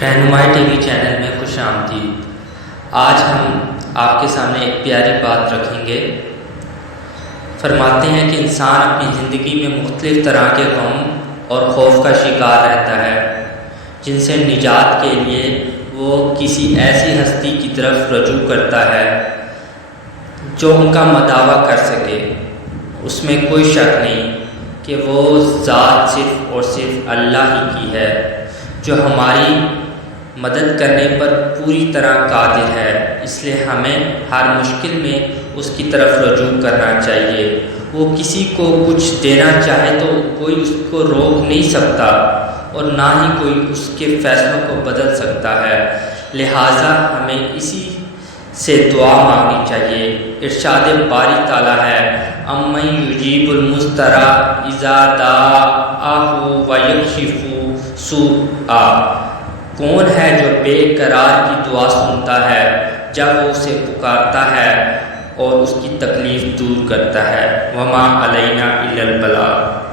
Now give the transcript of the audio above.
رہنمائی T V channel میں خوش آمدید۔ آج ہم آپ کے سامنے ایک پیاری بات رکھیں گے۔ فرماتے ہیں کہ انسان اپنی زندگی میں مختلف طرح کے غم اور خوف کا شکار رہتا ہے، جن سے نجات کے لیے وہ کسی ایسی ہستی کی طرف رجوع کرتا ہے جو ان کا مداوع کر سکے۔ اس میں کوئی شک نہیں کہ وہ ذات صرف اور صرف اللہ ہی کی ہے، جو ہماری مدد کرنے پر پوری طرح قادر ہے۔ اس لیے ہمیں ہر مشکل میں اس کی طرف رجوع کرنا چاہیے۔ وہ کسی کو کچھ دینا چاہے تو کوئی اس کو روک نہیں سکتا، اور نہ ہی کوئی اس کے فیصلوں کو بدل سکتا ہے۔ لہٰذا ہمیں اسی سے دعا مانگنی چاہیے۔ ارشاد باری تعالیٰ ہے، امن یجیب المضطر اذا دعاہ ویکشف السوء، کون ہے جو بے قرار کی دعا سنتا ہے جب وہ اسے پکارتا ہے اور اس کی تکلیف دور کرتا ہے۔ وما علینا الا البلاغ۔